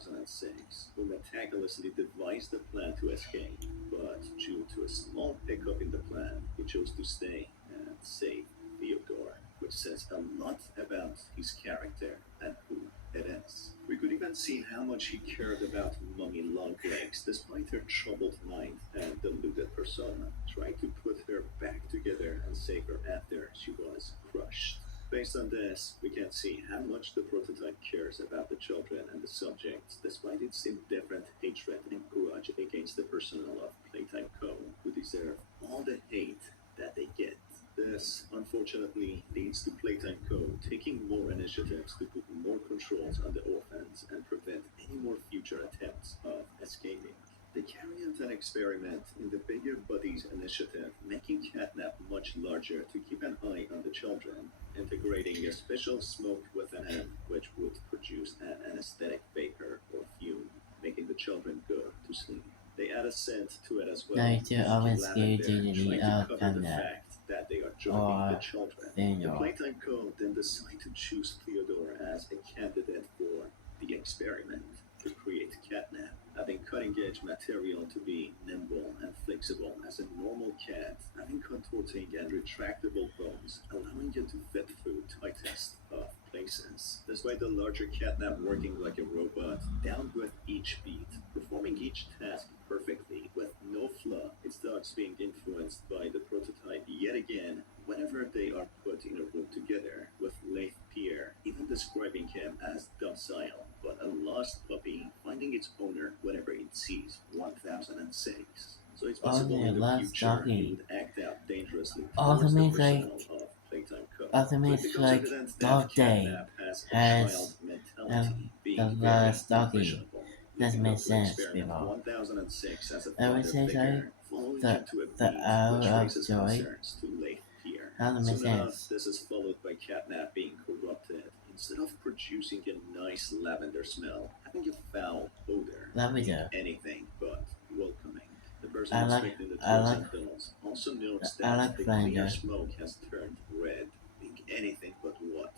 1006, who meticulously devised a plan to escape, but due to a small hiccup in the plan, he chose to stay and save Theodore, which says a lot about his character and who it is. We could even see how much he cared about Mummy Longlegs, despite her troubled mind and deluded persona, trying to put her back together and save her after she was crushed. Based on this, we can see how much the prototype cares about the children and the subjects, despite its indifferent hatred and grudge against the personnel of Playtime Co., who deserve all the hate that they get. This, unfortunately, leads to Playtime Co. taking more initiatives to put more controls on the orphans and prevent any more future attempts of escaping. They carry out an experiment in the Bigger Buddies initiative, making catnap much larger to keep an eye on the children, integrating a special smoke within which would produce an anesthetic vapor or fume, making the children go to sleep. They add a scent to it as well, Now to using always lavender, to the trying to cover the concept fact that they are drugging the or children. The Daniel. Playtime Co. then decide to choose Theodore as a candidate for the experiment to create catnap, having cutting-edge material to be nimble and flexible as a normal cat, having contorting and retractable bones, allowing it to fit through tightest of places. Despite the larger catnap working like a robot, down with each beat, performing each task perfectly with no flaw, it starts being influenced by the prototype yet again whenever they are put in a room together, with Leif Pierre even describing him as docile, but a lost puppy finding its owner whenever it sees 1006. So it's possible Only in the loves future he doggy. would act out dangerously towards the Ultimate personnel of Playtime Co. So it ultimate becomes like evident that dog day Catnap has a child has mentality, the being very last doggy. impressionable, Doesn't leading make up to sense, experiment people. 1006 as a I would father say like figure, following the him to a the beat hour which of raises joy concerns to Leif Pierre. doesn't make Soon enough, sense. this is followed by Catnap being corrupted. Instead of producing a nice lavender smell, having a foul odor, being Lavender. anything but welcoming. The person I like inspecting the I toys like and dolls also notes I that like the clear Flanger. smoke has turned red, being anything but what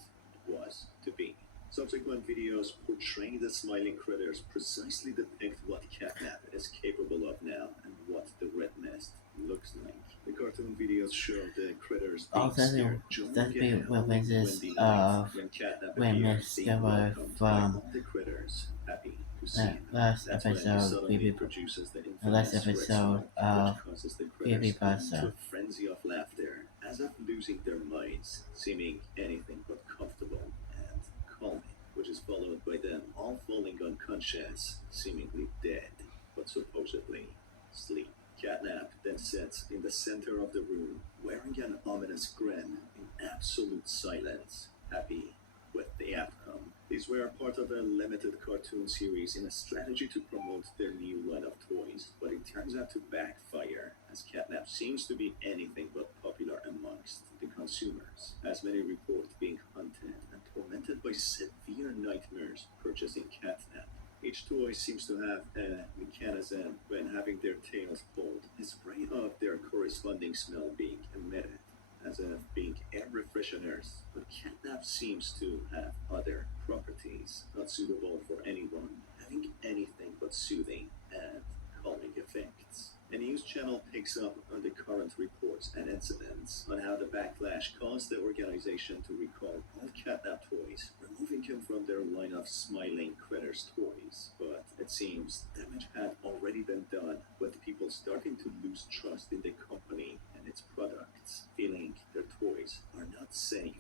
it was to be. Subsequent videos portraying the smiling critters precisely depict what catnap is capable of now and what the red mist looks like. The cartoon videos show the critters being Also, scared during that a be howling references windy night of when catnap when appears, being discovered welcomed by from all the critters, happy to see the him. last That's when he episode suddenly Creepy produces the the last infamous red episode smoke, which of causes the critters go into a Creepypasta. frenzy of laughter, as if losing their minds, seeming anything but comfortable and calming, which is followed by them all falling unconscious, seemingly dead, but supposedly asleep. Catnap then sits in the center of the room, wearing an ominous grin in absolute silence, happy with the outcome. These were part of a limited cartoon series in a strategy to promote their new line of toys, but it turns out to backfire, as Catnap seems to be anything but popular amongst the consumers, as many report being hunted and tormented by severe nightmares purchasing Catnap. Each toy seems to have a mechanism when having their tails pulled, a spray of their corresponding smell being emitted, as if being air refresheners, but catnap seems to have other properties not suitable for anyone, having anything but soothing and calming effects. A news channel picks up on the current reports and incidents on how the backlash caused the organization to recall all catnap toys, removing him from their line of smiling critters toys. But it seems damage had already been done, with people starting to lose trust in the company and its products, feeling their toys are not safe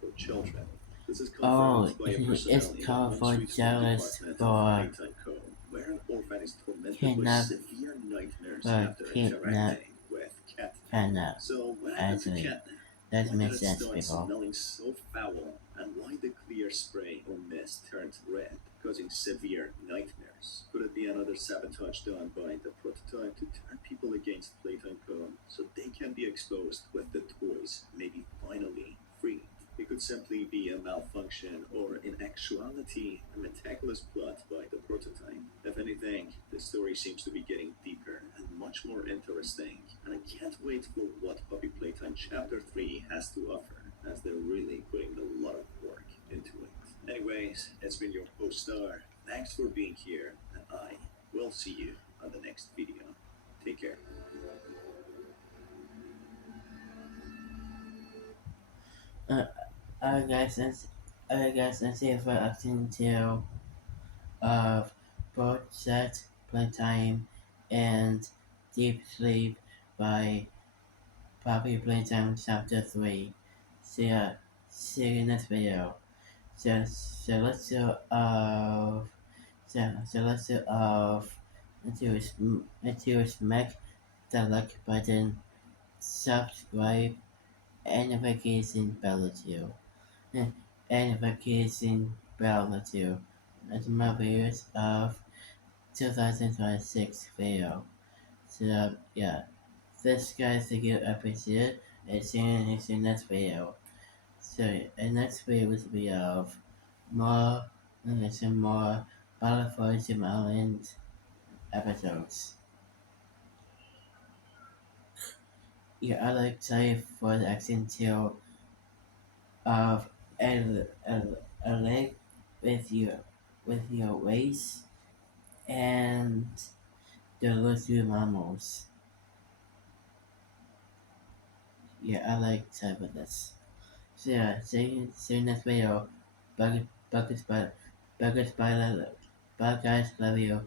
for children. This is confirmed Oh, by a he is personnel in the called Home for Sweet Home jealous department of for Playtime Co., where an orphan is tormented by kidnap severe nightmares for after kidnap interacting with catnap. Hannah. So, what happened to Actually, catnap? that Why did makes it sense, start people. smelling so foul? And why the clear spray or mist turned red, causing severe nightmares? Could it be another sabotage done by the prototype to turn people against Playtime Co. so they can be exposed with the toys, maybe finally freed? It could simply be a malfunction, or in actuality, a meticulous plot by the prototype. If anything, the story seems to be getting deeper and much more interesting, and I can't wait for what Puppy Playtime Chapter 3 has to offer, as they're really putting a lot of work into it. Anyways, it's been your host Star. Thanks for being here, and I will see you on the next video. Take care. Uh, I guess, and see if I acting to of Project Playtime and Deep Sleep by Puppy Playtime Chapter 3. See you in this video. So let's do of until smack the like button, subscribe, and notification bell too. And notification bell too. That's my videos of 2026 video. So yeah, this guy's a good episode. And see you in the next video. So the next video will be of more and some more Battlefield Sim Island episodes. Yeah, I like excited for the action till of a leg with your waist and the little mammals. Yeah, I like excited for this. So yeah, see you next video. Bug, bug, bug, bug, bug, bug, guys, love you.